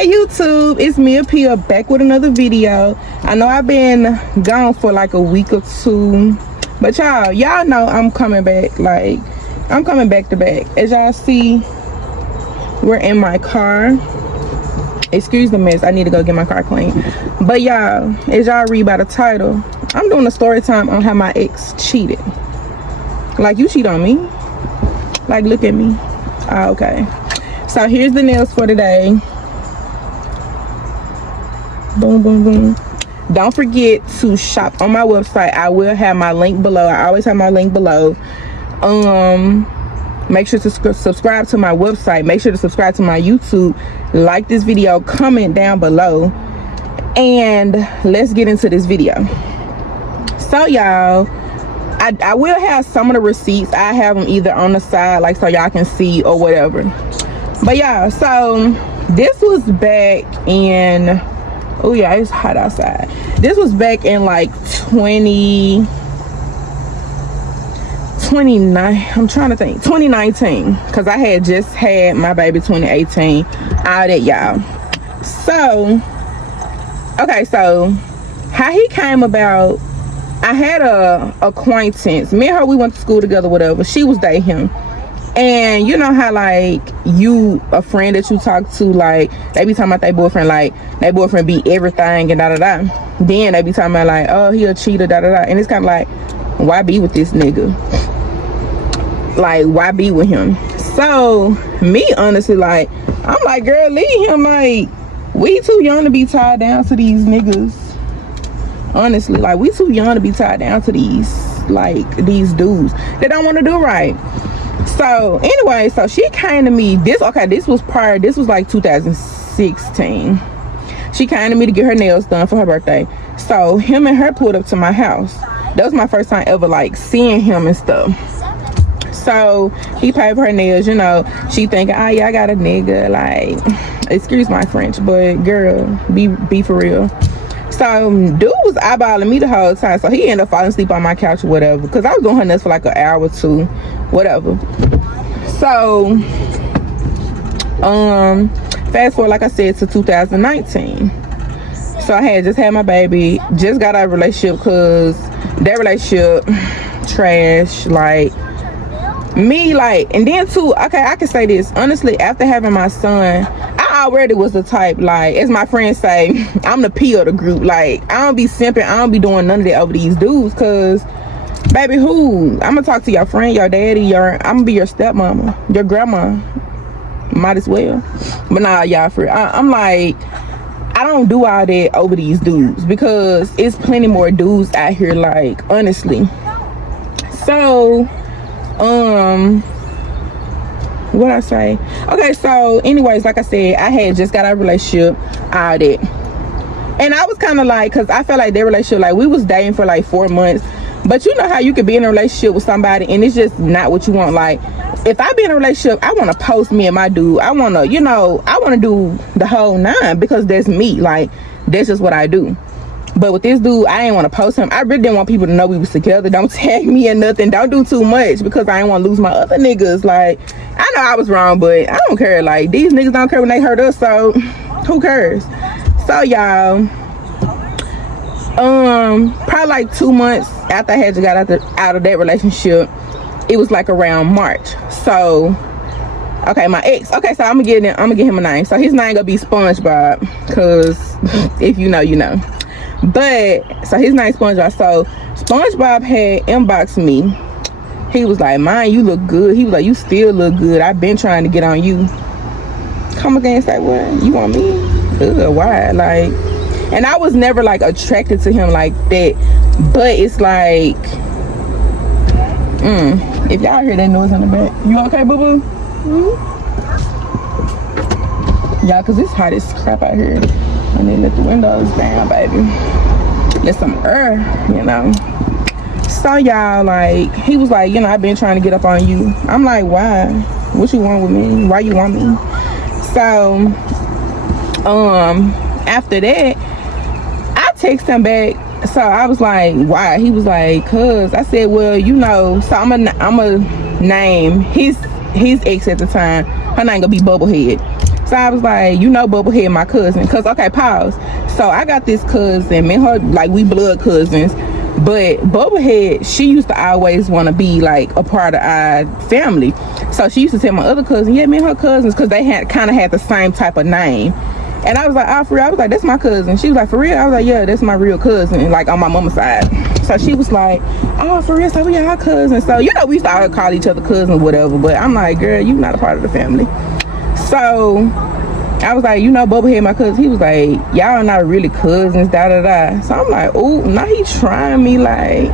Hey YouTube, it's me Appeal back with another video. I know I've been gone for like a week or two, but y'all know I'm coming back. Like, I'm coming back to back. As y'all see, we're in my car. Excuse the mess, I need to go get my car clean. But y'all, as y'all read by the title, I'm doing a story time on how my ex cheated. Like, you cheat on me? Like, look at me. Okay, so here's the nails for today. Boom, boom, boom. Don't forget to shop on my website. I will have my link below. I always have my link below. Make sure to subscribe to my website. Make sure to subscribe to my YouTube. Like this video, comment down below, and let's get into this video. So y'all, I will have some of the receipts. I have them either on the side, like, so y'all can see or whatever. But y'all, so this was back in, oh yeah, it's hot outside. This was back in like 2019. I'm trying to think, 2019, because I had just had my baby 2018. All that, y'all. So okay, so how he came about, I had a acquaintance. Me and her, we went to school together, whatever. She was dating him. And you know how, like, you, a friend that you talk to, like, they be talking about their boyfriend, like, their boyfriend be everything and da-da-da. Then they be talking about, like, oh, he a cheater, da-da-da. And it's kind of like, why be with this nigga? Like, why be with him? So, me, honestly, like, I'm like, girl, leave him. Like, we too young to be tied down to these niggas. Honestly, like, we too young to be tied down to these, like, these dudes that don't want to do right. So anyway, so she came to me, this was like 2016. She came to me to get her nails done for her birthday. So him and her pulled up to my house. That was my first time ever, like, seeing him and stuff. So he paid for her nails, you know. She thinking, oh yeah, I got a nigga, like, excuse my French, but girl, be for real. So dude was eyeballing me the whole time. So he ended up falling asleep on my couch or whatever, because I was doing her nails for like an hour or two, whatever. So fast forward, like I said, to 2019. So I had just had my baby, just got out of a relationship, because that relationship trash, like, me, like. And then too, okay, I can say this honestly, after having my son, I already was the type, like, as my friends say, I'm the P of the group. Like, I don't be simping, I don't be doing none of that over these dudes, because baby, who? I'm gonna talk to your friend, your daddy, I'm gonna be your stepmama, your grandma, might as well. But nah, y'all, for I'm like, I don't do all that over these dudes, because it's plenty more dudes out here, like, honestly. So what I say? Okay, so anyways, like I said, I had just got out of a relationship, all that. And I was kind of like, because I felt like their relationship, like, we was dating for like 4 months. But you know how you could be in a relationship with somebody and it's just not what you want. Like, if I be in a relationship, I want to post me and my dude. I want to, you know, I want to do the whole nine, because that's me. Like, that's just what I do. But with this dude, I didn't want to post him. I really didn't want people to know we was together. Don't tag me or nothing. Don't do too much, because I didn't want to lose my other niggas. Like, I know I was wrong, but I don't care. Like, these niggas don't care when they hurt us, so who cares? So y'all, probably like 2 months after I had just got out of that relationship, it was like around March. So okay, my ex, okay, so I'm gonna get him a name. So his name gonna be SpongeBob, because if you know, you know. But so his name SpongeBob. So SpongeBob had inboxed me. He was like, "Man, you look good." He was like, "You still look good. I've been trying to get on you." Come again and say, "What? You want me?" Ugh, why? Like, and I was never like attracted to him like that. But it's like, if y'all hear that noise in the back, you okay, boo boo? Y'all, cause it's hot as crap out here. And then let the windows down, baby. Let some air, you know. So y'all, like, he was like, you know, I've been trying to get up on you. I'm like, why? What you want with me? Why you want me? So after that, I text him back. So I was like, why? He was like, cause. I said, well, you know, so I'm a name his ex at the time. Her name gonna be Bubblehead. So I was like, you know, Bubblehead my cousin. Cause okay, pause. So I got this cousin, me and her, like, we blood cousins. But Bubblehead, she used to always want to be like a part of our family. So she used to tell my other cousin, yeah, me and her cousins, because they had kind of had the same type of name. And I was like, oh, for real? I was like, that's my cousin. She was like, for real? I was like, yeah, that's my real cousin, like on my mama's side. So she was like, oh, for real? So we are cousins. So, you know, we used to all call each other cousins, whatever. But I'm like, girl, you not a part of the family. So I was like, you know, Bubblehead my cousin. He was like, y'all are not really cousins, da da da. So I'm like, oh, now he trying me, like,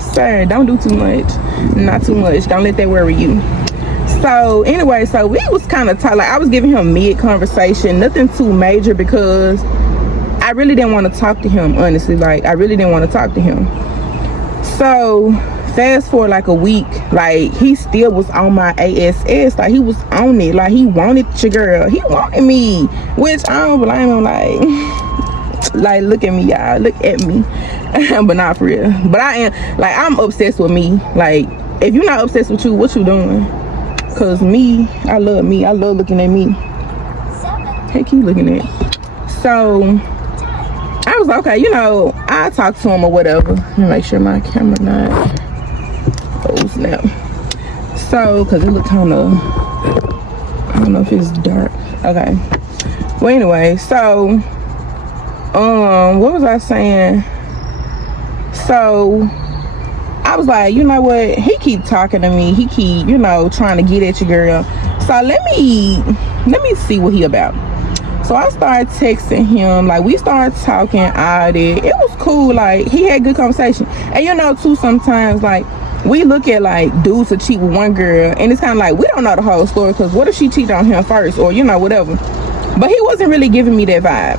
sir, don't do too much. Not too much. Don't let that worry you. So anyway, so we was kind of like, I was giving him mid conversation, nothing too major, because I really didn't want to talk to him, honestly. Like, I really didn't want to talk to him. So fast forward like a week, like, he still was on my ass, like, he was on it, like, he wanted your girl, he wanted me, which I don't blame him. Like look at me, y'all, look at me. But not for real. But I am, like, I'm obsessed with me. Like, if you're not obsessed with you, what you doing? Cause me, I love looking at me. Hey, keep looking at. So I was like, okay, you know, I talk to him or whatever. Make sure my camera not. Oh snap. So, cause it look kind of, I don't know if it's dark. Okay. Well, anyway, so what was I saying? So I was like, you know what? He keep talking to me. He keep, you know, trying to get at your girl. So let me see what he about. So I started texting him. Like, we started talking all day. It was cool. Like, he had good conversation. And you know, too, sometimes, like, we look at, like, dudes to cheat with one girl, and it's kind of like, we don't know the whole story, because what if she cheated on him first, or, you know, whatever. But he wasn't really giving me that vibe.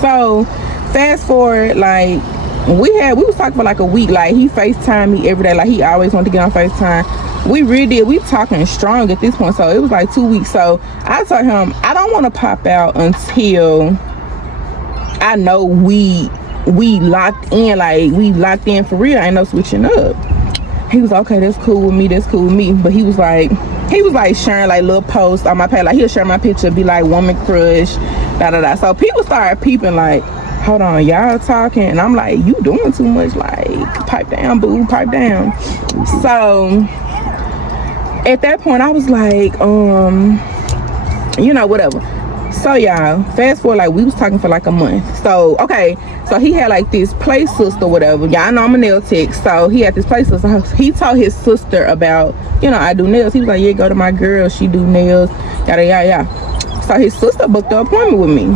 So fast forward, like, we was talking for like a week. Like, he FaceTime me every day. Like, he always wanted to get on FaceTime. We talking strong at this point. So it was like 2 weeks. So I told him, I don't want to pop out until I know we locked in. Like, we locked in for real. Ain't no switching up. He was like, okay, that's cool with me. But he was like sharing like little posts on my page. Like, he'll share my picture, be like, woman crush, da da da. So people started peeping, like, hold on, y'all talking, and I'm like, you doing too much, like, pipe down, boo, pipe down. So at that point I was like, you know, whatever. So y'all, fast forward, like, we was talking for like a month. So okay, so he had like this play sister, whatever. Y'all know I'm a nail tech, so he had this play sister. He told his sister about, you know, I do nails. He was like, yeah, go to my girl, she do nails, yada yada yada. So his sister booked an appointment with me.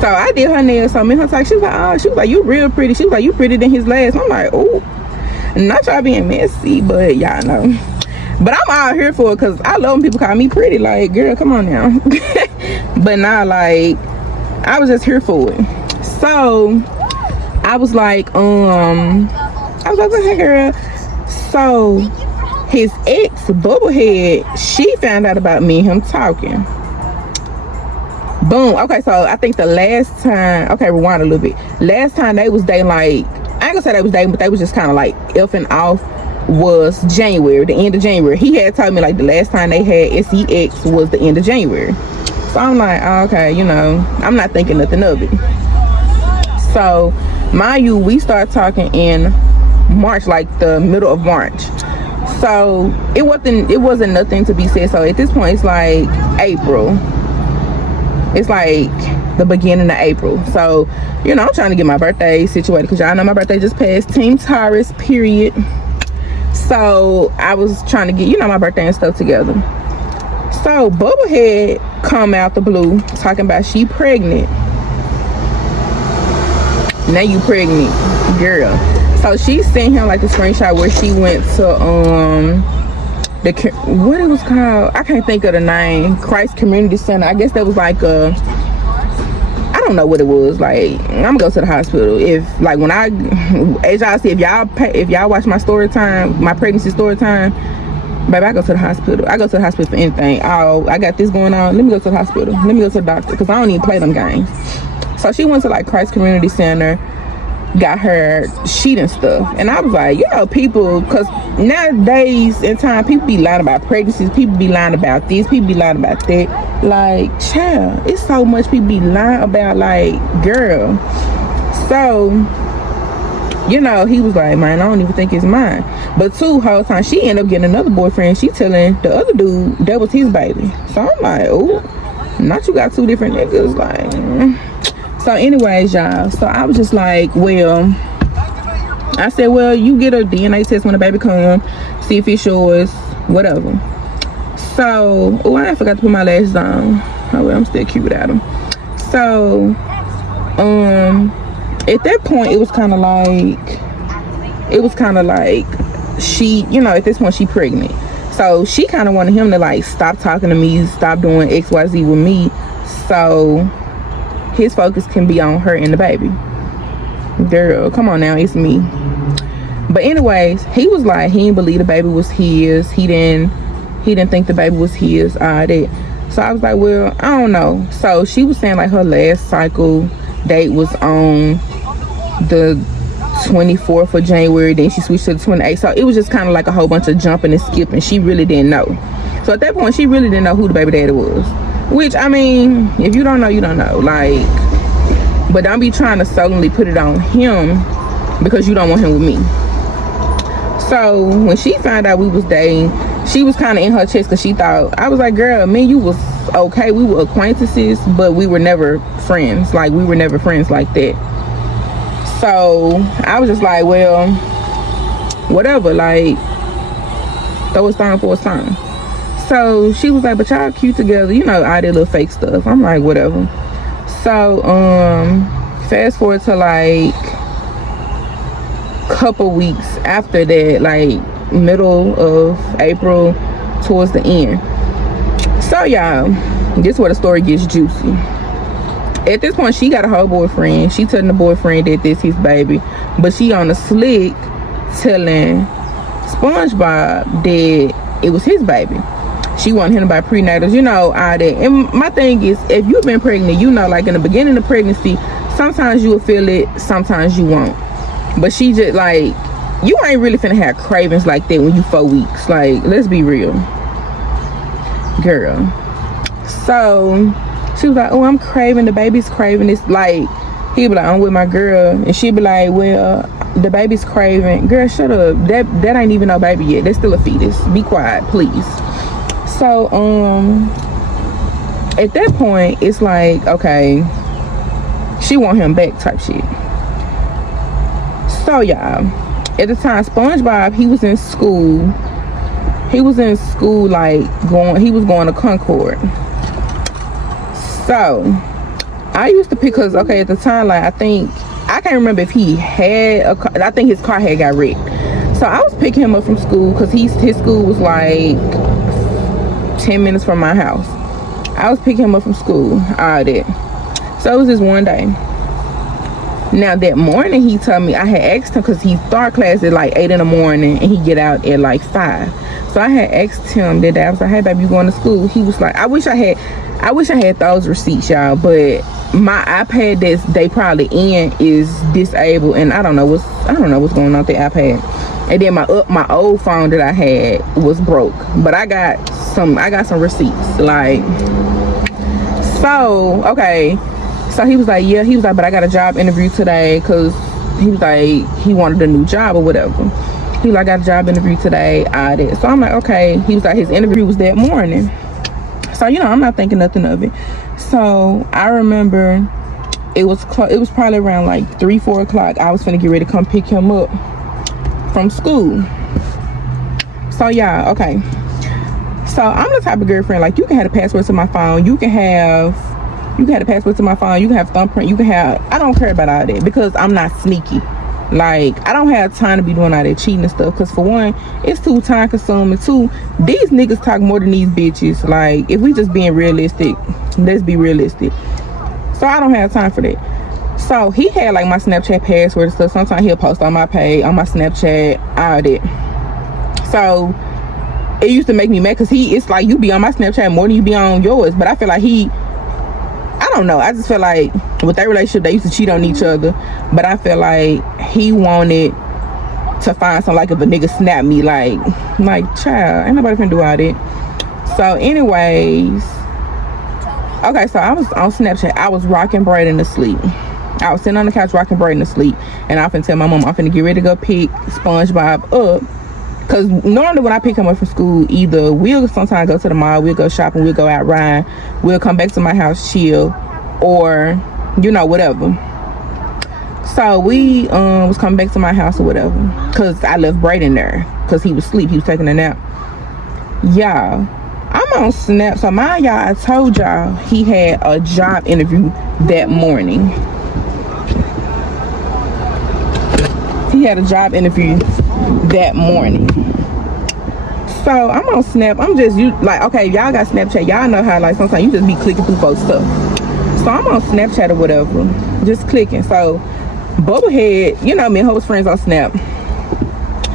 So I did her nails. So me and her talk. She was like, oh, she was like, you real pretty. She was like, you prettier than his last. I'm like, oh, not y'all being messy, but y'all know. But I'm all here for it, because I love when people call me pretty. Like, girl, come on now. But now, like, I was just here for it. So I was like, hey, girl. So his ex, Bubblehead, she found out about me and him talking. Boom. Okay, so I think the last time, okay, rewind a little bit. Last time they was dating, like, I ain't gonna say they was dating, but they was just kind of like effing off, was January, the end of January. He had told me, like, the last time they had sex was the end of January. So I'm like, oh, okay, you know, I'm not thinking nothing of it. So mind you, we started talking in March, like the middle of March. So it wasn't nothing to be said. So at this point, it's like April. It's like the beginning of April. So, you know, I'm trying to get my birthday situated, because y'all know my birthday just passed. Team Taurus, period. So I was trying to get, you know, my birthday and stuff together. So Bubblehead come out the blue talking about she pregnant. Now you pregnant, girl. So she sent him like the screenshot where she went to what it was called, I can't think of the name, Christ Community Center. I guess that was like a, I don't know what it was. Like, I'm gonna go to the hospital. If, like, when I, as y'all see, if y'all watch my story time, my pregnancy story time, baby, I go to the hospital. I go to the hospital for anything. Oh, I got this going on, let me go to the hospital, let me go to the doctor, because I don't even play them games. So she went to like Christ Community Center. got her sheet and stuff. And I was like, you know, people, because nowadays in time, people be lying about pregnancies, people be lying about this, people be lying about that. Like, child, it's so much people be lying about, like, girl. So, you know, he was like, man, I don't even think it's mine. But two whole time, she ended up getting another boyfriend. She telling the other dude that was his baby. So I'm like, oh, not you got two different niggas. Like, so anyways, y'all. So I was just like, well, I said, well, you get a DNA test when the baby come, see if it's yours, whatever. So, oh, I forgot to put my lashes on. Oh, well, I'm still cute without them. So, at that point, it was kind of like, she, you know, at this point, she pregnant. So she kind of wanted him to, like, stop talking to me, stop doing XYZ with me, so his focus can be on her and the baby. Girl, come on now, it's me. But anyways, he was like, he didn't believe the baby was his. He didn't think the baby was his. That. So I was like, well, I don't know. So she was saying, like, her last cycle date was on the 24th of January, then she switched to the 28th. So it was just kind of like a whole bunch of jumping and skipping. She really didn't know. So at that point, she really didn't know who the baby daddy was. Which, I mean, if you don't know, you don't know. Like, but don't be trying to solely put it on him because you don't want him with me. So when she found out we was dating, she was kind of in her chest because she thought, I was like, girl, me and you was okay. We were acquaintances, but we were never friends. Like, we were never friends like that. So I was just like, well, whatever, like, throw a stone for a stone. So she was like, but y'all cute together, you know, all that little fake stuff. I'm like, whatever. So fast forward to like couple weeks after that, like middle of April towards the end. So y'all, this is where the story gets juicy. At this point, she got a whole boyfriend. She telling the boyfriend that this his baby, but she on the slick telling SpongeBob that it was his baby. She wanted him to buy prenatals, you know, all that. And my thing is, if you've been pregnant, you know, like in the beginning of pregnancy, sometimes you will feel it, sometimes you won't. But she just like, you ain't really finna have cravings like that when you 4 weeks. Like, let's be real, girl. So she was like, oh, I'm craving, the baby's craving. It's like, he'd be like, I'm with my girl, and she'd be like, well, the baby's craving. Girl, shut up. That ain't even no baby yet. That's still a fetus. Be quiet, please. So at that point, it's like, okay, she want him back type shit. So y'all, at the time, SpongeBob, he was in school, like he was going to Concord. So I used to pick, cause okay, at the time, like, I can't remember if he had a car. I think his car had got wrecked. So I was picking him up from school, cause his school was like 10 minutes from my house. I was picking him up from school, all that. So it was this one day. Now that morning, he told me, I had asked him, cause he start class at like 8 in the morning and he get out at like 5. So I had asked him that day. I was like, hey baby, you going to school? He was like, I wish I had those receipts, y'all, but my iPad that they probably in is disabled, and I don't know what's going on with the iPad. And then my old phone that I had was broke, but I got some receipts. Like, so okay, so he was like, yeah, he was like, but I got a job interview today, because he was like, he wanted a new job or whatever. He was like, I got a job interview today, all that. So I'm like, okay. He was like, his interview was that morning. So, you know, I'm not thinking nothing of it. So I remember it was probably around like 3-4 o'clock. I was finna get ready to come pick him up from school. So yeah, okay. So I'm the type of girlfriend, like, you can have the password to my phone, you can have the password to my phone, you can have thumbprint, I don't care about all that, because I'm not sneaky. Like, I don't have time to be doing all that cheating and stuff, because for one, it's too time consuming. Two, these niggas talk more than these bitches. Like, if we just being realistic, let's be realistic. So I don't have time for that. So he had like my Snapchat password and stuff. Sometimes he'll post on my page, on my Snapchat, all that. So it used to make me mad, because it's like, you be on my Snapchat more than you be on yours. But I feel like I don't know. I just feel like with their relationship, they used to cheat on each other. But I feel like he wanted to find something, like if a nigga snap me, like child, ain't nobody finna do all that. So anyways, okay, so I was on Snapchat. I was rocking Brayden to sleep. I was sitting on the couch rocking Brayden to sleep, and I finna tell my mom I'm finna get ready to go pick SpongeBob up. Cause normally when I pick him up from school, either we'll sometimes go to the mall, we'll go shopping, we'll go out riding, we'll come back to my house, chill, or whatever. So we was coming back to my house or whatever, cause I left Brayden there, cause he was asleep, he was taking a nap. Y'all, I'm on Snap. So mind y'all, I told y'all he had a job interview that morning. He had a job interview that morning. So I'm on Snap. I'm just okay, y'all got Snapchat. Y'all know how like sometimes you just be clicking through folks stuff. So I'm on Snapchat or whatever, just clicking. So Bubblehead, me and her was friends on Snap.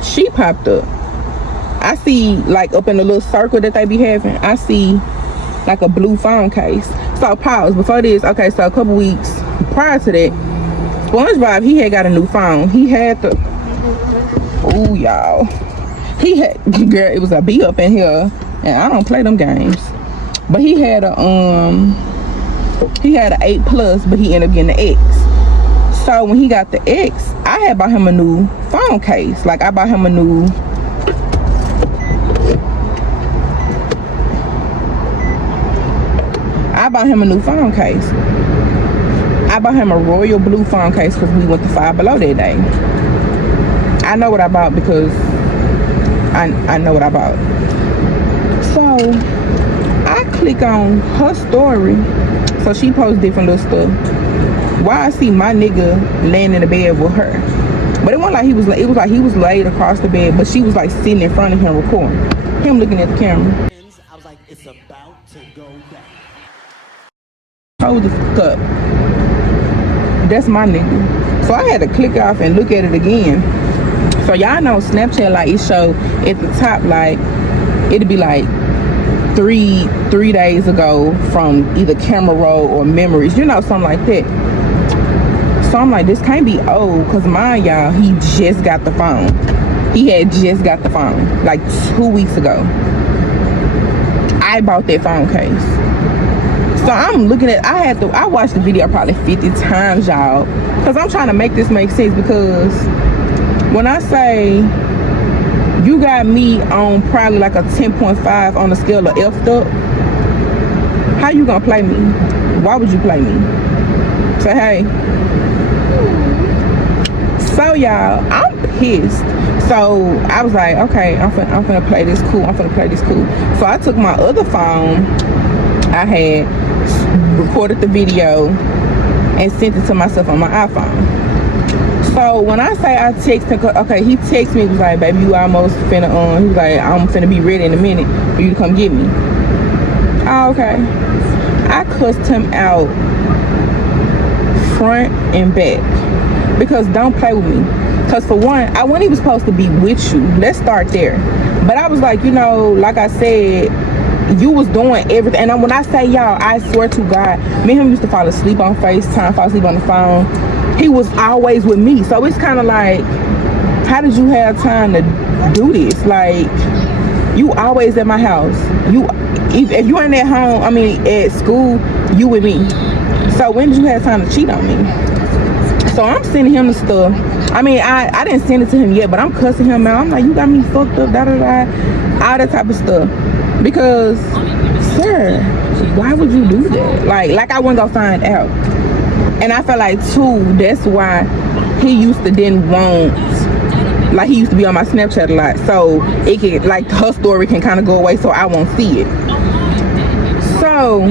She popped up. I see like up in the little circle that they be having, I see like a blue phone case. So pause before this. Okay, so a couple weeks prior to that, SpongeBob, he had got a new phone. He had the ooh, y'all, he had, girl, it was a B up in here, and I don't play them games. But he had a an 8 Plus, but he ended up getting the X. So when he got the X, I had bought him a new phone case. Like I bought him a new phone case. I bought him a royal blue phone case because we went to Five Below that day. I know what I bought because I know what I bought. So I click on her story. So she posts different little stuff. Why I see my nigga laying in the bed with her. But it wasn't like he was, it was like he was laid across the bed, but she was like sitting in front of him recording. Him looking at the camera. I was like, it's about to go down. Hold the fuck up. That's my nigga. So I had to click off and look at it again. So y'all know Snapchat, like it show at the top, like it'd be like three days ago from either camera roll or memories, something like that. So I'm like, this can't be old, because mind y'all, he just got the phone. He had just got the phone like 2 weeks ago. I bought that phone case. So I'm looking at, I watched the video probably 50 times, y'all, because I'm trying to make this make sense. Because when I say you got me on probably like a 10.5 on the scale of F'd up, how you gonna play me? Why would you play me? Say hey. So y'all, I'm pissed. So I was like, okay, I'm finna play this cool. So I took my other phone. I had recorded the video and sent it to myself on my iPhone. So when I say I texted him, okay, he texted me, he was like, baby, you almost finna, he was like, I'm finna be ready in a minute for you to come get me. Oh, okay. I cussed him out front and back, because don't play with me. Because for one, I wasn't even supposed to be with you. Let's start there. But I was like, like I said, you was doing everything. And when I say y'all, I swear to God, me and him used to fall asleep on FaceTime, fall asleep on the phone. He was always with me. So it's kind of like, how did you have time to do this? Like, you always at my house. If you ain't at home, at school, you with me. So when did you have time to cheat on me? So I'm sending him the stuff. I didn't send it to him yet, but I'm cussing him out. I'm like, you got me fucked up, all that type of stuff. Because, sir, why would you do that? Like I wasn't gonna find out. And I felt like too, that's why he used to then want, like he used to be on my Snapchat a lot, so it can, like her story can kind of go away, so I won't see it. So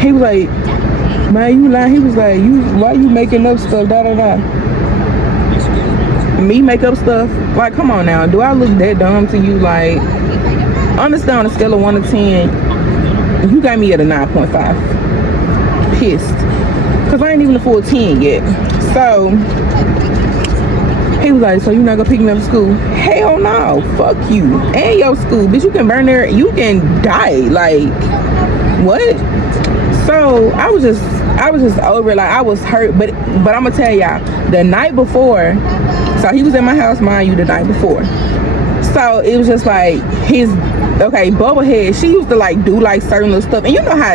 he was like, man, you lying. He was like, why you making up stuff, Me make up stuff? Like, come on now, do I look that dumb to you? Like, understand, on a scale of 1 to 10, you got me at a 9.5. Pissed. Because I ain't even a full 10 yet. So, he was like, so you not gonna pick me up at school? Hell no, fuck you. And your school, bitch, you can burn there, you can die. Like, what? So I was just over it. Like, I was hurt, but I'm gonna tell y'all, the night before, so he was at my house, mind you, the night before. So it was just like Bubba head, she used to like do like certain little stuff, and you know how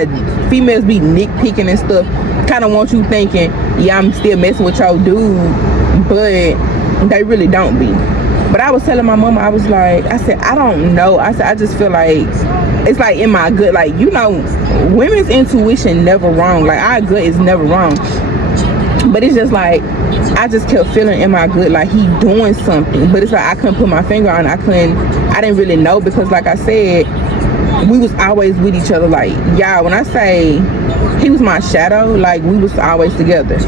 females be nitpicking and stuff, kind of want you thinking, yeah, I'm still messing with your dude, but they really don't be. But I was telling my mama, I said, I don't know. I said, I just feel like it's like in my gut, like, you know, women's intuition never wrong. Like, our gut is never wrong. But it's just like, I just kept feeling in my gut like he doing something. But it's like I couldn't put my finger on it. I didn't really know, because like I said, we was always with each other. Like, y'all, when I say he was my shadow, like, we was always together.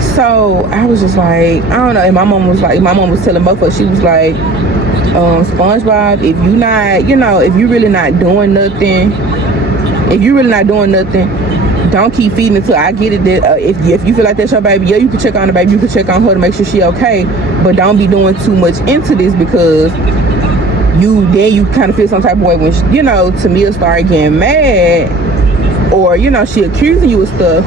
So I was just like, I don't know. And my mom was telling both of us, she was like, SpongeBob, if you not, you know, if you really not doing nothing, don't keep feeding it. Till I get it that if you feel like that's your baby, yeah, you can check on the baby, you can check on her to make sure she okay, but don't be doing too much into this, because you kind of feel some type of way when she, you know, Tamia started getting mad, or, you know, she accusing you of stuff.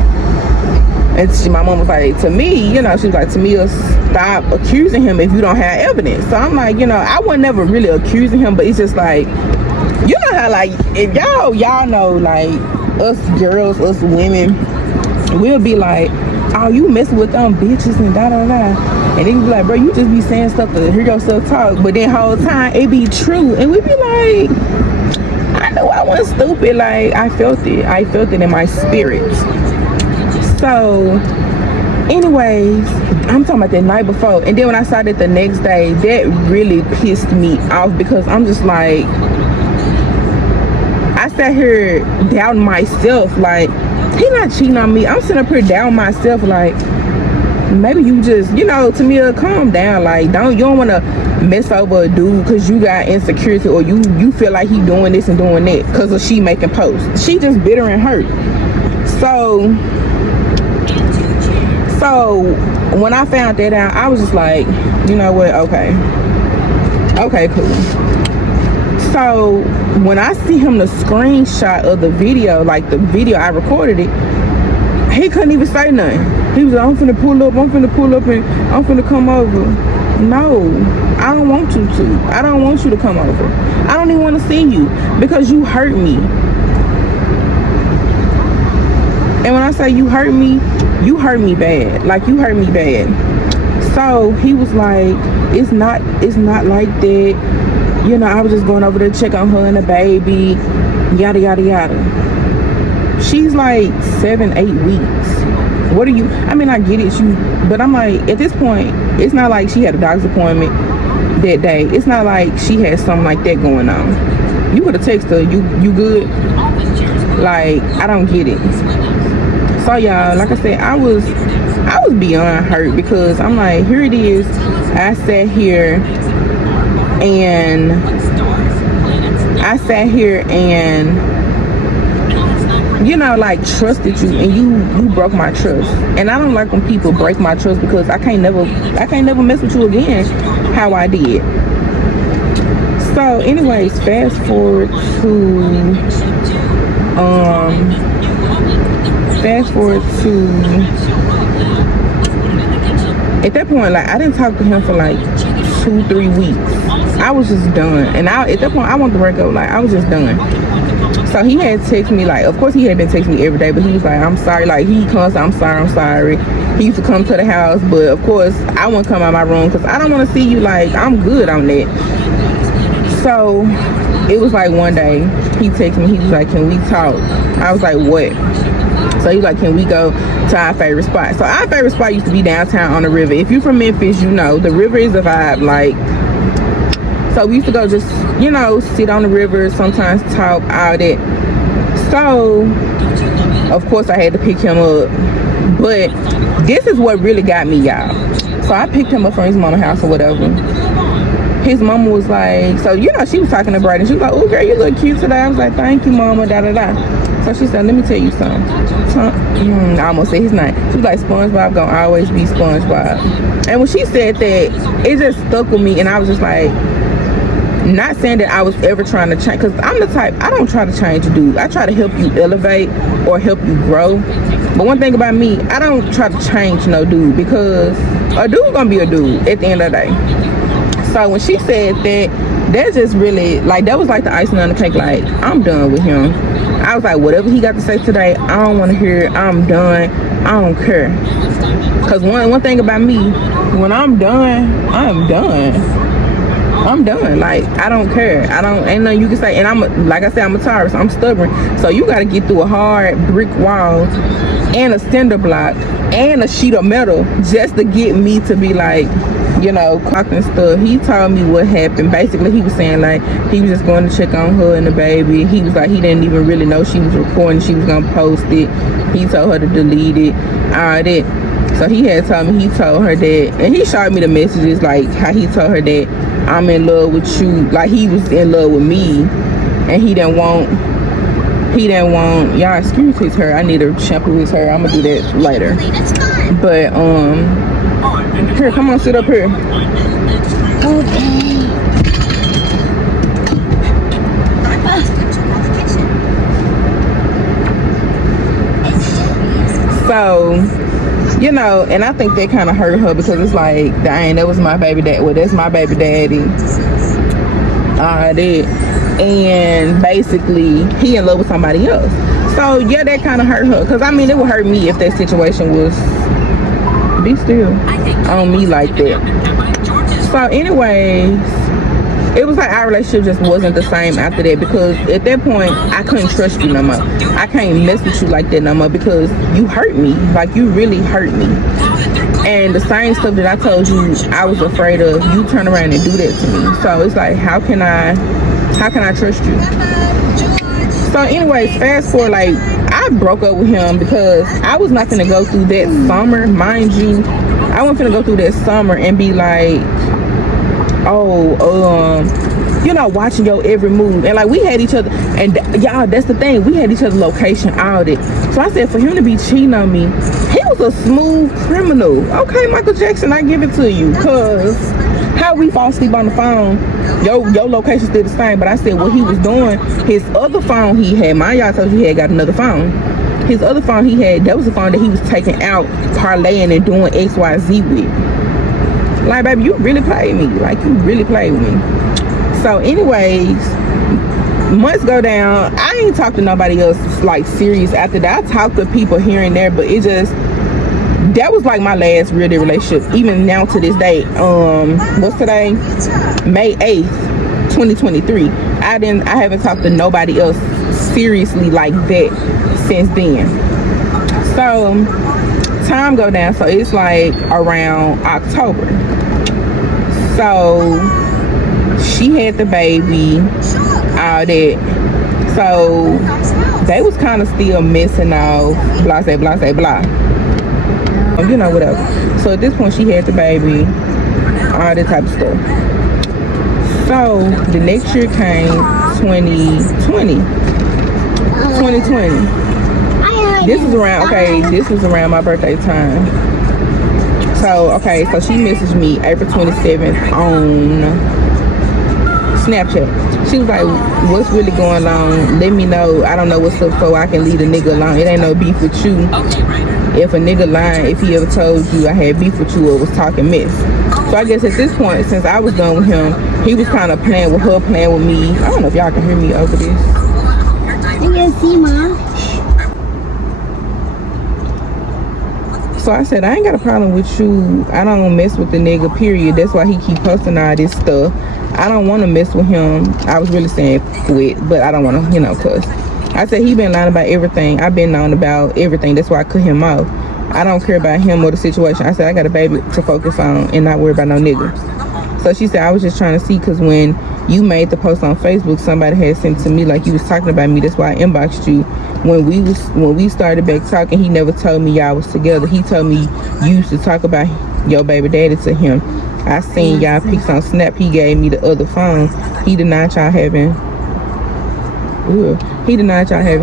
And my mom was like, to me, you know, she was like, Tamia, stop accusing him if you don't have evidence. So I'm like, you know, I was never really accusing him, but it's just like, you know how, like, if y'all know, like, us girls, us women, we'll be like, oh, you messing with them bitches and da da da, and then you be like, bro, you just be saying stuff to hear yourself talk, but then whole time it be true, and we be like, I know I wasn't stupid, like, I felt it in my spirit. So anyways, I'm talking about that night before, and then when I saw that the next day, that really pissed me off, because I'm just like, I sat here doubting myself, like, he not cheating on me. I'm sitting up here doubting myself, like, maybe you just, you know, Tamia, calm down. Like, you don't want to mess over a dude because you got insecurity, or you feel like he doing this and doing that because of she making posts. She just bitter and hurt. So when I found that out, I was just like, you know what, okay, cool. So when I see him the screenshot of the video, like the video I recorded it, he couldn't even say nothing. He was like, I'm finna pull up and I'm finna come over. No, I don't want you to. I don't want you to come over. I don't even want to see you, because you hurt me. And when I say you hurt me bad. Like, you hurt me bad. So he was like, it's not like that. You know, I was just going over to check on her and the baby, yada yada yada. She's like 7-8 weeks. What are you, I mean, I get it, but I'm like, at this point, it's not like she had a doctor's appointment that day. It's not like she had something like that going on. You could have texted her, you good? Like, I don't get it. So y'all, like I said, I was beyond hurt, because I'm like, here it is. I sat here and you know, like, trusted you, and you broke my trust. And I don't like when people break my trust, because I can't never mess with you again how I did. So anyways, fast forward to at that point, like, I didn't talk to him for like 2-3 weeks. I was just done, and at that point I wanted to break up. Like, I was just done. So he had texted me, like, of course he had been texting me every day, but he was like, I'm sorry. Like, he comes, I'm sorry. He used to come to the house, but of course I wouldn't come out of my room because I don't want to see you. Like, I'm good on that. So it was like one day he texted me, he was like, can we talk? I was like, what? So he was like, can we go to our favorite spot? So our favorite spot used to be downtown on the river. If you're from Memphis, you know the river is a vibe. Like, so we used to go just, you know, sit on the river, sometimes talk, all that. So of course I had to pick him up, but this is what really got me, y'all. So I picked him up from his mama's house or whatever. His mama was like, so, you know, she was talking to Brady. She was like, oh, girl, you look cute today. I was like, thank you, mama, da da da. So she said, let me tell you something. I almost said his name. She was like, SpongeBob gonna always be SpongeBob. And when she said that, it just stuck with me, and I was just like, Not saying that I was ever trying to change, because I'm the type, I don't try to change a dude. I try to help you elevate or help you grow. But one thing about me, I don't try to change no dude, because a dude gonna be a dude at the end of the day. So when she said that just really, like, that was like the icing on the cake. Like, I'm done with him. I was like, whatever he got to say today, I don't want to hear it. I'm done. I don't care. Because one thing about me, when I'm done, I'm done. I'm done. Like, I don't care. Ain't nothing you can say. And like I said, I'm a Taurus. I'm stubborn. So you got to get through a hard brick wall and a cinder block and a sheet of metal just to get me to be like, you know, cocked and stuff. He told me what happened. Basically, he was saying, like, he was just going to check on her and the baby. He was like, he didn't even really know she was recording. She was going to post it. He told her to delete it. All that. So he had told me, he told her that, and he showed me the messages, like how he told her that I'm in love with you, like he was in love with me, and he didn't want, y'all excuse his hair, I need to shampoo his hair, I'm gonna do that later. But here, come on, sit up here. Okay. So, you know, and I think that kind of hurt her, because it's like, dang, that was my baby dad. Well, that's my baby daddy. That. And basically, he in love with somebody else. So, yeah, that kind of hurt her. Because, I mean, it would hurt me if that situation was, be still, on me like that. So, anyways, it was like our relationship just wasn't the same after that, because at that point I couldn't trust you no more. I can't mess with you like that no more, because you hurt me. Like, you really hurt me. And the same stuff that I told you I was afraid of, you turn around and do that to me. So it's like, how can I trust you? So anyways, fast forward, like, I broke up with him because I was not gonna go through that summer, mind you. I wasn't gonna go through that summer and be like, you know, watching your every move. And like, we had each other, and y'all, that's the thing, we had each other location, all that. So I said, for him to be cheating on me, he was a smooth criminal. Okay, Michael Jackson, I give it to you, cause how we fall asleep on the phone, your location still the same. But I said, what he was doing, his other phone he had, my y'all told you he had got another phone. His other phone he had, that was the phone that he was taking out, parlaying and doing XYZ with. Like, baby, you really played me. Like, you really played with me. So, anyways, months go down. I ain't talked to nobody else, like, serious after that. I talked to people here and there, but it just, that was, like, my last real deal relationship. Even now to this day. What's today? May 8th, 2023. I haven't talked to nobody else seriously like that since then. So, time go down, so it's like around October. So she had the baby, all that. So they was kind of still missing off, blah, blah, blah, blah. You know, whatever. So at this point, she had the baby, all that type of stuff. So the next year came 2020. This was around my birthday time. So, okay, so she messaged me April 27th on Snapchat. She was like, what's really going on? Let me know. I don't know what's up, so I can leave a nigga alone. It ain't no beef with you. If a nigga lying, if he ever told you I had beef with you or was talking mess. So I guess at this point, since I was done with him, he was kind of playing with her, playing with me. I don't know if y'all can hear me over this. I can see, Mom. So I said, I ain't got a problem with you. I don't mess with the nigga, period. That's why he keep posting all this stuff. I don't want to mess with him. I was really saying quit, but I don't want to, you know, cuss. I said, he been lying about everything. I've been lying about everything. That's why I cut him off. I don't care about him or the situation. I said, I got a baby to focus on and not worry about no nigga. So she said, I was just trying to see, because when you made the post on Facebook, somebody had sent to me like you was talking about me. That's why I inboxed you. When we started back talking, he never told me y'all was together. He told me you used to talk about your baby daddy to him. I seen y'all pics on Snap. He gave me the other phone. He denied y'all having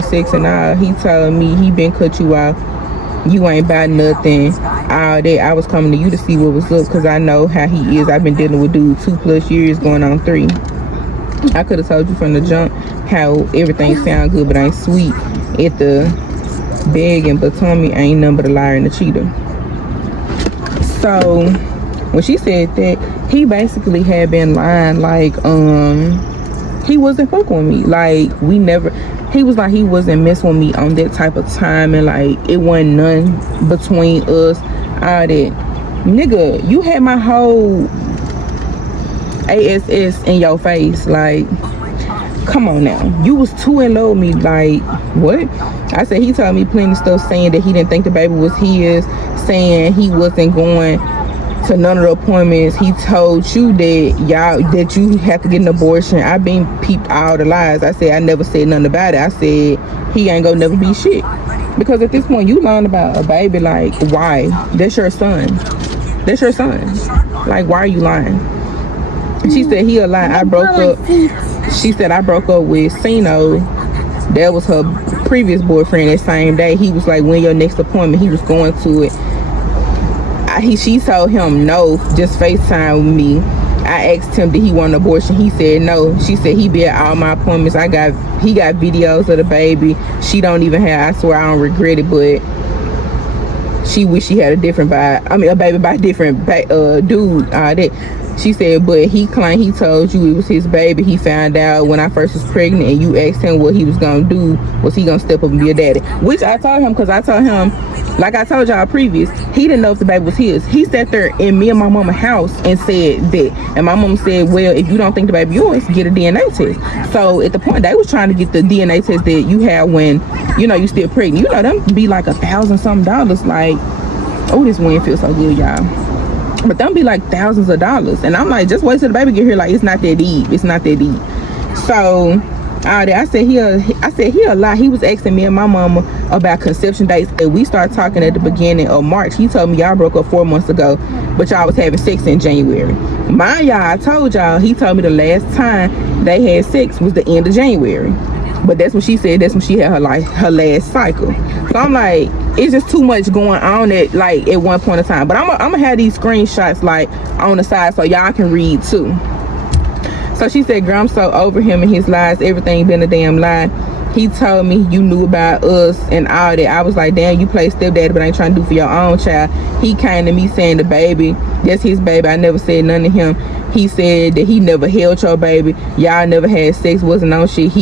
sex and all. He told me he been cut you off. You ain't about nothing. All that. I was coming to you to see what was up, because I know how he is. I've been dealing with dude 2+ years, going on 3. I could have told you from the jump how everything sound good but ain't sweet at the begging, but Tommy ain't nothing but a liar and a cheater. So when she said that, he basically had been lying, like he wasn't fucking with me, like we never, he was like he wasn't messing with me on that type of time, and like it wasn't none between us, all that. Nigga, you had my whole ASS in your face, like come on now, you was too in love with me, like what? I said he told me plenty of stuff saying that he didn't think the baby was his, saying he wasn't going to none of the appointments. He told you that you have to get an abortion. I been peeped all the lies. I said I never said nothing about it. I said he ain't gonna never be shit, because at this point you lying about a baby. Like why? That's your son. That's your son. Like why are you lying? She said he a lie. I broke up. She said I broke up with Sino. That was her previous boyfriend. That same day he was like, when your next appointment? He was going to it. She told him no, just FaceTime with me. I asked him did he want an abortion. He said no. She said he be at all my appointments. He got videos of the baby. She don't even have. I swear I don't regret it, but she wish she had a different a baby by a different dude. That she said, but he claimed he told you it was his baby. He found out when I first was pregnant, and you asked him what he was gonna do. Was he gonna step up and be a daddy? Which I told him, because I told him, like I told y'all previous, he didn't know if the baby was his. He sat there in me and my mama's house and said that, and my mom said, well, if you don't think the baby yours, get a DNA test. So at the point they was trying to get the DNA test that you had when you still pregnant, them be like $1,000-something. Like, oh, this wind feels so good, y'all. But them be like thousands of dollars, and I'm like, just wait till the baby get here. Like, it's not that deep. It's not that deep. So I said he a lie. He was asking me and my mama about conception dates, and we started talking at the beginning of March. He told me y'all broke up 4 months ago, but y'all was having sex in January. Mind y'all, I told y'all, he told me the last time they had sex was the end of January. But that's what she said. That's when she had her last cycle. So I'm like, it's just too much going on at one point in time. But I'm gonna have these screenshots like on the side so y'all can read too. So she said, girl, I'm so over him and his lies. Everything been a damn lie. He told me you knew about us and all that. I was like, damn, you play stepdaddy but ain't trying to do for your own child. He came to me saying the baby, that's his baby. I never said nothing to him. He said that he never held your baby. Y'all never had sex, wasn't on shit.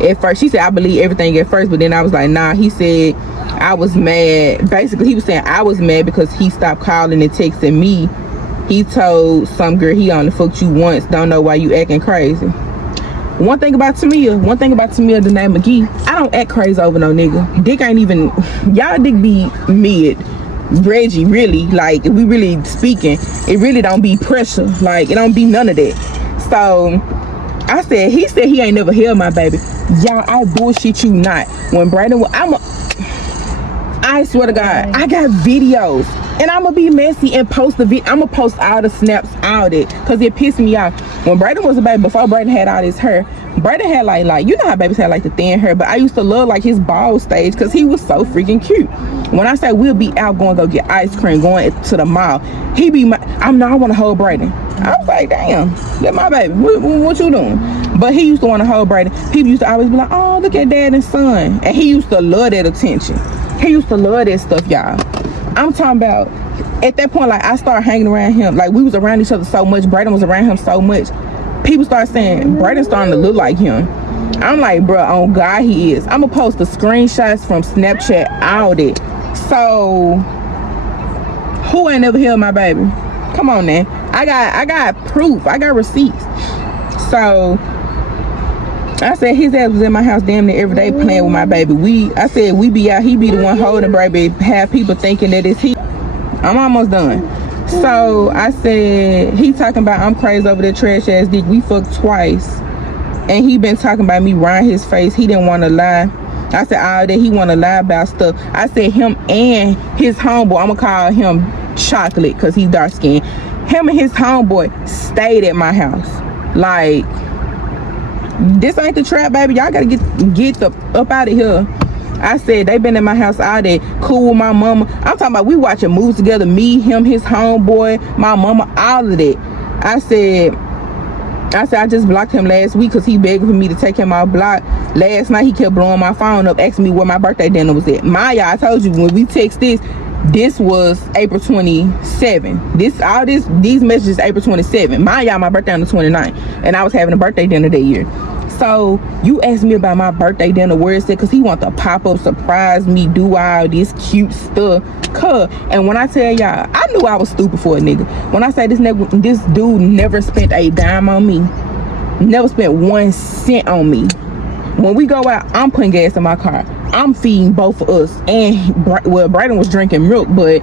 At first, she said, I believe everything at first, but then I was like, nah. He said, I was mad. Basically, he was saying I was mad because he stopped calling and texting me. He told some girl he only fucked you once. Don't know why you acting crazy. One thing about Tamia, the name McGee, I don't act crazy over no nigga. Dick ain't even, y'all dick be mid. Reggie, really, like, if we really speaking, it really don't be pressure. Like, it don't be none of that. So I said, he said he ain't never held my baby. Y'all, I bullshit you not. When Brandon was, I swear to God, I got videos. And I'm gonna be messy and post the video. I'm gonna post all the snaps, all that, because it pissed me off. When Brandon was a baby, before Brandon had all his hair, Brandon had like you know how babies have like the thin hair, but I used to love like his bald stage because he was so freaking cute. When I say we'll be out going to go get ice cream, going to the mall, he be I want to hold Brandon. I was like, damn, that's my baby. What you doing? But he used to want to hold Brandon. People used to always be like, oh, look at dad and son. And he used to love that attention. He used to love that stuff, y'all. I'm talking about, at that point, like, I started hanging around him. Like, we was around each other so much. Brayden was around him so much. People started saying, Brayden's starting to look like him. I'm like, bro, on God, he is. I'm going to post the screenshots from Snapchat, all that. So, who ain't never held my baby? Come on, man. I got proof. I got receipts. So, I said his ass was in my house damn near every day playing with my baby. I said we be out, he be the one holding baby, have people thinking that it's he. I'm almost done. So I said, he talking about I'm crazy over that trash ass dick. We fucked twice. And he been talking about me around his face. He didn't want to lie. I said all that he want to lie about stuff. I said him and his homeboy, I'm going to call him Chocolate because he's dark skinned. Him and his homeboy stayed at my house. Like, this ain't the trap, baby. Y'all gotta get the up out of here. I said they been in my house all day, cool with my mama. I'm talking about we watching movies together, me, him, his homeboy, my mama, all of that. I said I said I just blocked him last week because he begged for me to take him off block. Last night he kept blowing my phone up, asking me where my birthday dinner was at. Maya, I told you when we text this was April 27. These messages April 27. My birthday on the 29th, and I was having a birthday dinner that year. So you asked me about my birthday dinner, where is it? Because he want to pop up, surprise me, do all this cute stuff. And when I tell y'all, I knew I was stupid for a nigga. When I say this dude never spent a dime on me, never spent 1 cent on me. When we go out, I'm putting gas in my car. I'm feeding both of us. And Brayden was drinking milk, but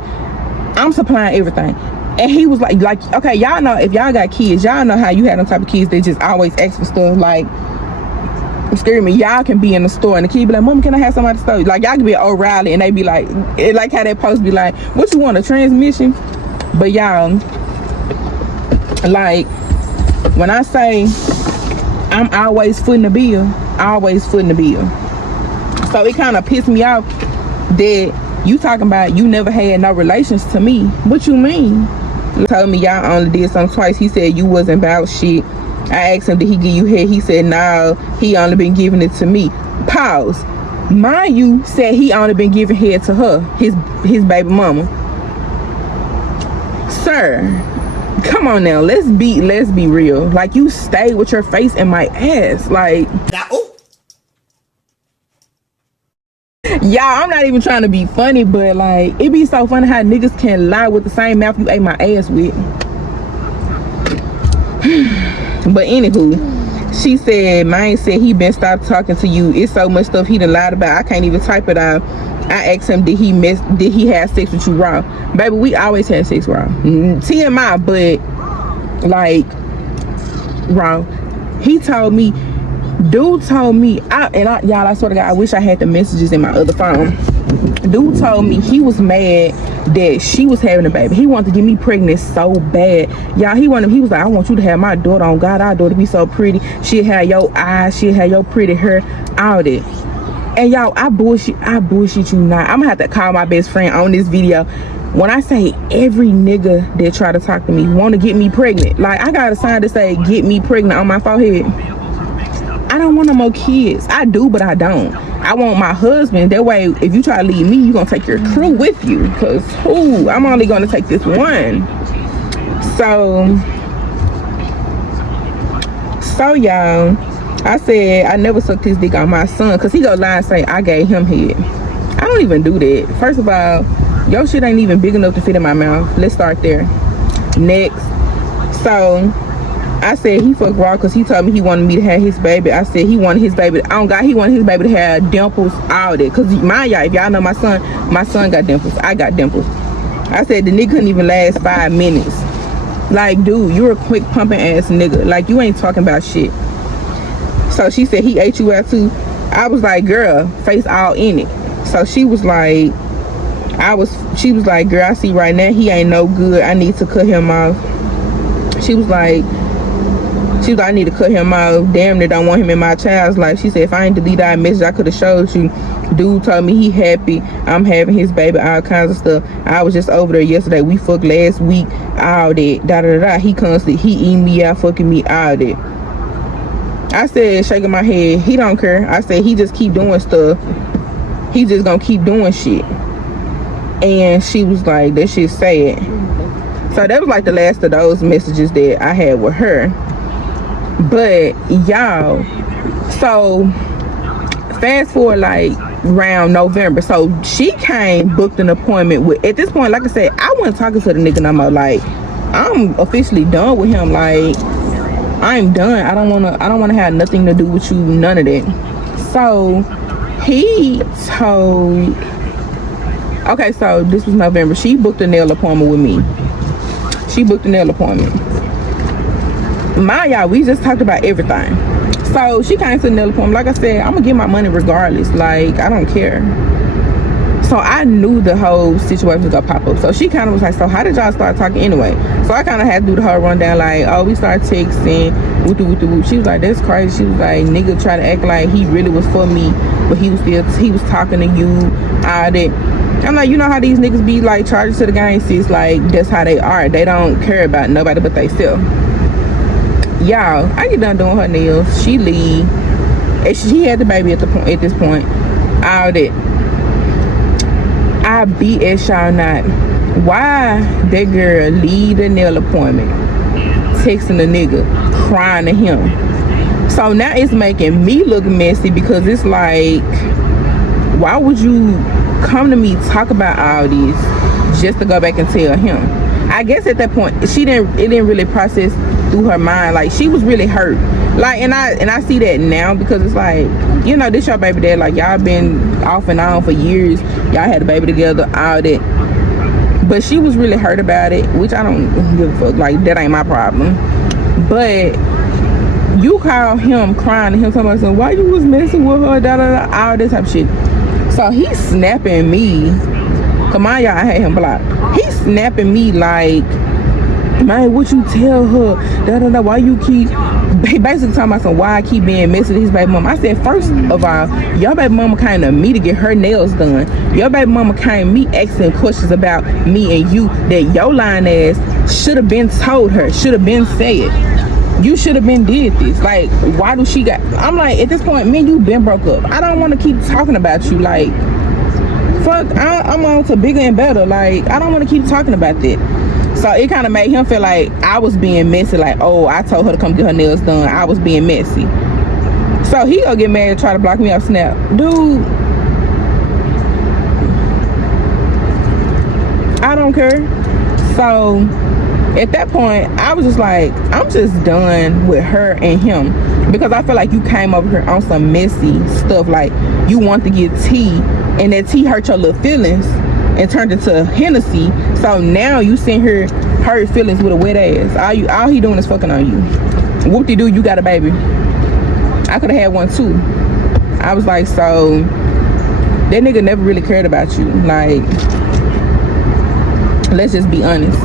I'm supplying everything. And he was like, okay, y'all know, if y'all got kids, y'all know how you have them type of kids, they just always ask for stuff. Like, excuse me, y'all can be in the store and the kid be like, Mama, can I have somebody store? Like, y'all can be at O'Reilly and they be like, like how that post be like, what you want, a transmission? But y'all, like, when I say I'm always footing the bill, so it kind of pissed me off that you talking about you never had no relations to me. What you mean? He told me y'all only did something twice. He said you wasn't about shit. I asked him, did he give you head? He said, no, he only been giving it to me. Pause. Mind you, said he only been giving head to her, his baby mama. Sir, come on now, let's be real. Like, you stayed with your face in my ass. Like, y'all, I'm not even trying to be funny, but like, it be so funny how niggas can lie with the same mouth you ate my ass with. But anywho, she said, mine said he been stopped talking to you. It's so much stuff he done lied about. I can't even type it out. I asked him, did he have sex with you raw? Baby, we always had sex raw. TMI, but like raw. He told me, dude told me, y'all, I swear to God, I wish I had the messages in my other phone. Dude told me he was mad that she was having a baby. He wanted to get me pregnant so bad. Y'all, he was like, I want you to have my daughter. On God, our daughter be so pretty. She'll have your eyes, she'll have your pretty hair, all that. And y'all, I bullshit you not. I'm gonna have to call my best friend on this video. When I say every nigga that try to talk to me want to get me pregnant, like, I got a sign to say get me pregnant on my forehead. I don't want no more kids. I do, but I don't. I want my husband. That way, if you try to leave me, you gonna take your crew with you. Cause I'm only gonna take this one. So y'all, I said I never sucked his dick on my son, cause he go lie and say I gave him head. I don't even do that. First of all, your shit ain't even big enough to fit in my mouth. Let's start there. Next. So I said he fucked raw because he told me he wanted me to have his baby. I said he wanted his baby. Oh God, he wanted his baby to have dimples, all that. Cause if y'all know my son got dimples. I got dimples. I said the nigga couldn't even last 5 minutes. Like, dude, you're a quick pumping ass nigga. Like, you ain't talking about shit. So she said he ate you out too. I was like, girl, face all in it. So she was like, girl, I see right now he ain't no good. I need to cut him off. She was like, I need to cut him off. Damn, they don't want him in my child's life. She said, if I ain't delete that message, I could have showed you. Dude told me he happy. I'm having his baby, all kinds of stuff. I was just over there yesterday. We fucked last week, all that. Da-da-da-da. He constantly, he eating me out, fucking me, all that. I said, shaking my head, he don't care. I said, he just keep doing stuff. He just gonna keep doing shit. And she was like, that shit sad. So that was like the last of those messages that I had with her. But y'all, so fast forward like around November. So she came, booked an appointment with, at this point, like I said, I wasn't talking to the nigga no more. Like, I'm officially done with him. Like, I'm done. I don't wanna have nothing to do with you, none of that. So he told, okay, so this was November. She booked a nail appointment with me. Y'all, we just talked about everything. So she came to the nail appointment. Like I said, I'm gonna get my money regardless. Like, I don't care. So I knew the whole situation was gonna pop up. So she kind of was like, so how did y'all start talking anyway? So I kind of had to do the whole rundown, like, oh, we started texting, woo. She was like, that's crazy. She was like, nigga try to act like he really was for me, but he was talking to you, all that. I'm like, you know how these niggas be like, charged to the gang, sis, like, that's how they are. They don't care about nobody but they self. y'all, I get done doing her nails. She leave. And she had the baby at this point. All that. I BS y'all not. Why that girl leave the nail appointment, texting the nigga, crying to him. So now it's making me look messy because it's like, why would you come to me talk about all this just to go back and tell him? I guess at that point it didn't really process through her mind. Like, she was really hurt. Like, and I see that now because it's like, you know, this your baby dad. Like, y'all been off and on for years. Y'all had a baby together, all that. But she was really hurt about it, which I don't give a fuck. Like, that ain't my problem. But you call him crying to him, talking about, why you was messing with her, da da da, all this type of shit. So he's snapping me. Come on, y'all, I had him blocked. He's snapping me like, man, what you tell her, da da da, why you keep, basically talking about why I keep being messy to his baby mama. I said, first of all, your baby mama came to me to get her nails done. Your baby mama came me asking questions about me and you that your lying ass should have been told her, should have been said. You should have been did this. Like, why do she got, I'm like, at this point, me and you been broke up. I don't want to keep talking about you. Like, fuck, I'm on to bigger and better. Like, I don't want to keep talking about that. So it kind of made him feel like I was being messy. Like, oh, I told her to come get her nails done. I was being messy. So he gonna get mad and try to block me off Snap. Dude, I don't care. So at that point, I was just like, I'm just done with her and him. Because I feel like you came over here on some messy stuff. Like, you want to get tea, and that tea hurt your little feelings and turned into Hennessy. So now you sitting here hurt feelings with a wet ass. All he doing is fucking on you. Whoop-de-doo, you got a baby. I could have had one too. I was like, so that nigga never really cared about you. Like, let's just be honest.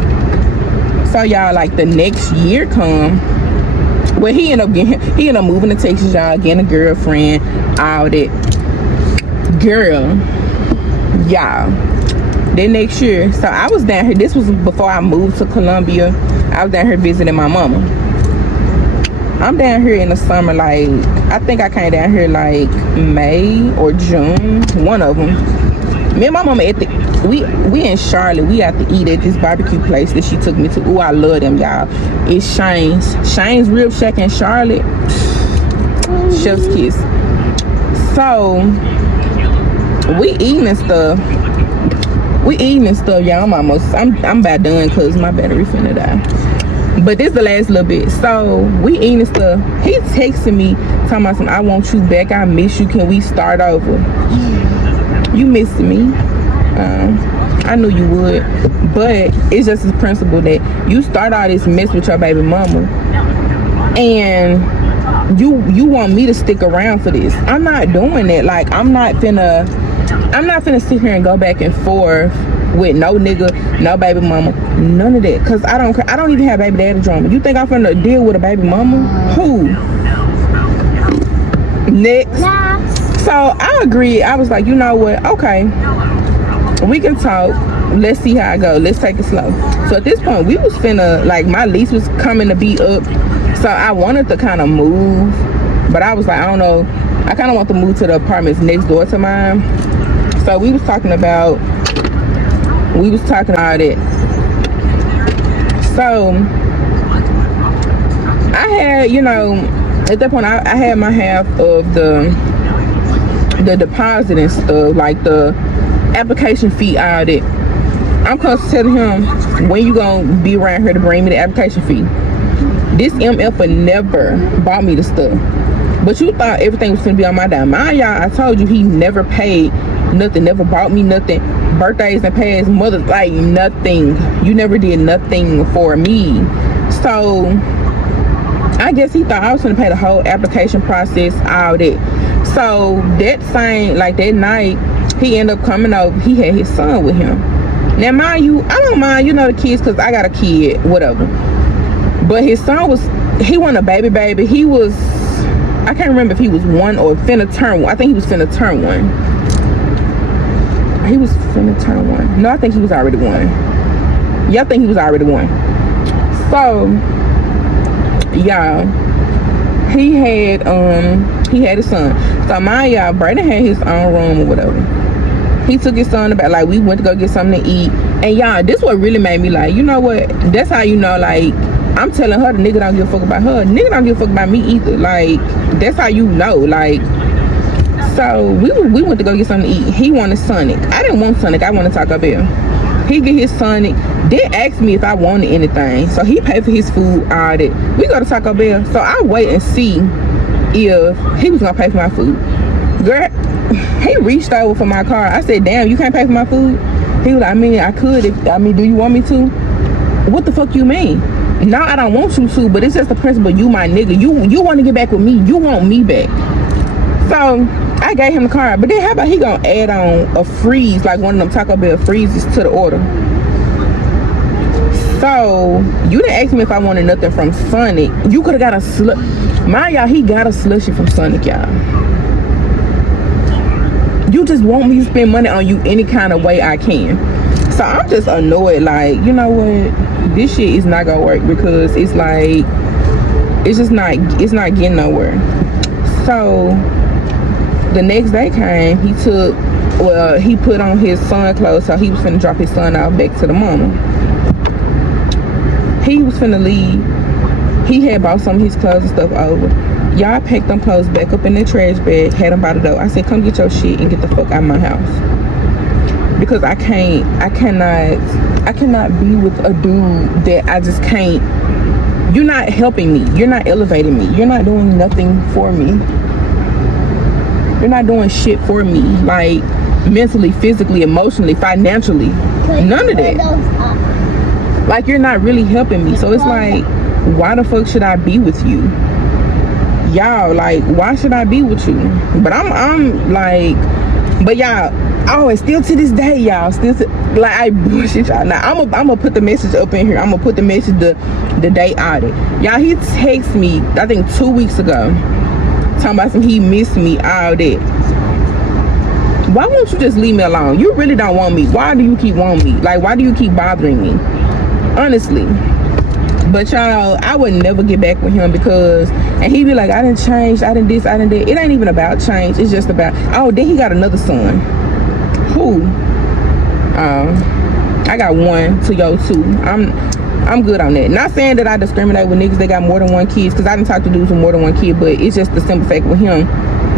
So y'all, like, the next year come, well, he ended up moving to Texas, y'all, getting a girlfriend, all that. Girl, y'all, that next year, so I was down here, this was before I moved to Columbia. I was down here visiting my mama. I'm down here in the summer, like, I think I came down here like May or June, one of them. Me and my mama we in Charlotte, we have to eat at this barbecue place that she took me to. Ooh, I love them, y'all. It's Shane's Rib Shack in Charlotte. Chef's kiss. So we eating and stuff, y'all. I'm about done because my battery finna die. But this the last little bit. So we eating and stuff. He texting me talking about I want you back, I miss you, can we start over? You missing me. I knew you would, but it's just the principle that you start all this mess with your baby mama and you want me to stick around for this. I'm not doing it. Like, I'm not finna sit here and go back and forth with no nigga, no baby mama, none of that, because I don't even have baby daddy drama. You think I'm finna deal with a baby mama? Who? Next. So I agreed. I was like, you know what, okay, we can talk, let's see how I go, let's take it slow. So at this point, we was finna, like, my lease was coming to be up, so I wanted to kind of move, but I was like, I don't know, I kind of want to move to the apartments next door to mine. So we was talking about it. So I had, you know, at that point I had my half of the deposit and stuff, like the application fee, all that. I'm close to telling him, when you gonna be around here to bring me the application fee? This MF never bought me the stuff, but you thought everything was gonna be on my dime. Mind y'all, I told you he never paid nothing, never bought me nothing. Birthdays and past, mothers, like, nothing. You never did nothing for me. So I guess he thought I was gonna pay the whole application process, all that. So that same, like, that night, he ended up coming over. He had his son with him. Now, mind you, I don't mind, you know, the kids, because I got a kid, whatever. But his son he wasn't a baby. He was, I can't remember if he was one or finna turn one. I think he was finna turn one. He was finna turn one. No, I think he was already one. Yeah, I think he was already one. So y'all, he had his son. So mind y'all, Brandon had his own room or whatever. He took his son about, like, we went to go get something to eat. And y'all, this what really made me like, you know what? That's how you know, like, I'm telling her the nigga don't give a fuck about her. Nigga don't give a fuck about me either. Like, that's how you know. Like, so we went to go get something to eat. He wanted Sonic. I didn't want Sonic. I wanted Taco Bell. He get his Sonic. Didn't ask me if I wanted anything. So he paid for his food, all that. We go to Taco Bell. So I wait and see if he was gonna pay for my food. Girl, he reached over for my car. I said, damn, you can't pay for my food? He was like, I mean, I could. Do you want me to? What the fuck you mean? No, I don't want you to, but it's just the principle. You my nigga. You want to get back with me. You want me back. So I gave him the card. But then how about he gonna add on a freeze, like one of them Taco Bell freezes to the order? So you didn't ask me if I wanted nothing from Sonic. You could have got a mind y'all, he got a slushie from Sonic, y'all. You just want me to spend money on you any kind of way I can. So I'm just annoyed, like, you know what? This shit is not gonna work because it's like, it's not getting nowhere. So the next day came, he put on his son clothes, so he was finna drop his son out back to the mama. He was finna leave. He had bought some of his clothes and stuff over. Y'all packed them clothes back up in their trash bag, had them by the door. I said, come get your shit and get the fuck out of my house. Because I cannot be with a dude that I just can't. You're not helping me. You're not elevating me. You're not doing nothing for me. You're not doing shit for me. Like, mentally, physically, emotionally, financially. None of that. Like, you're not really helping me. So it's like, why the fuck should I be with you? Y'all, like, why should I be with you? But I'm like, but y'all, oh, still to this day, y'all, like, I bullshit y'all. Now I'm gonna put the message up in here. I'm gonna put the message the day audit. Y'all, he texted me, I think 2 weeks ago, talking about some he missed me, all that. Why won't you just leave me alone? You really don't want me. Why do you keep wanting me? Like, why do you keep bothering me? Honestly. But y'all, I would never get back with him because, and he be like, I didn't change, I didn't this, I didn't that. It ain't even about change. It's just about, oh, then he got another son. Who? I got one to go to. I'm good on that. Not saying that I discriminate with niggas that got more than one kids, because I didn't talk to dudes with more than one kid, but it's just the simple fact with him.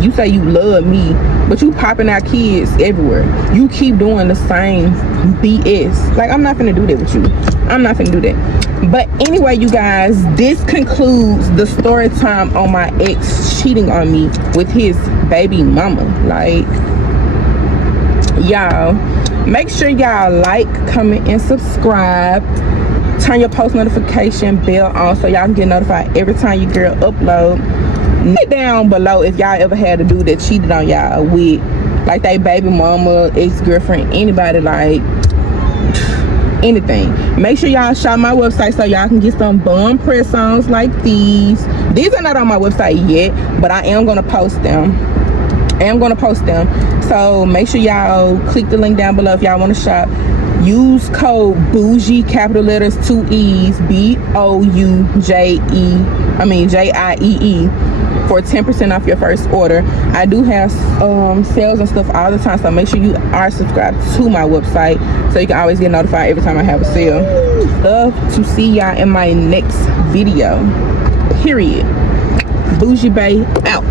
You say you love me, but you popping out kids everywhere. You keep doing the same BS. Like, I'm not finna do that with you. I'm not finna do that. But anyway, you guys, this concludes the story time on my ex cheating on me with his baby mama. Like, y'all, make sure y'all like, comment, and subscribe. Turn your post notification bell on so y'all can get notified every time your girl upload. Leave down below if y'all ever had a dude that cheated on y'all with, like, they baby mama, ex-girlfriend, anybody, like, anything. Make sure y'all shop my website so y'all can get some bum press-ons like these. These are not on my website yet, but I am gonna post them. So make sure y'all click the link down below if y'all want to shop. Use code Boujiee, capital letters, 2 E's, JIEE, for 10% off your first order. I do have sales and stuff all the time, so make sure you are subscribed to my website so you can always get notified every time I have a sale. Love to see y'all in my next video. Period. Boujiee Bae out.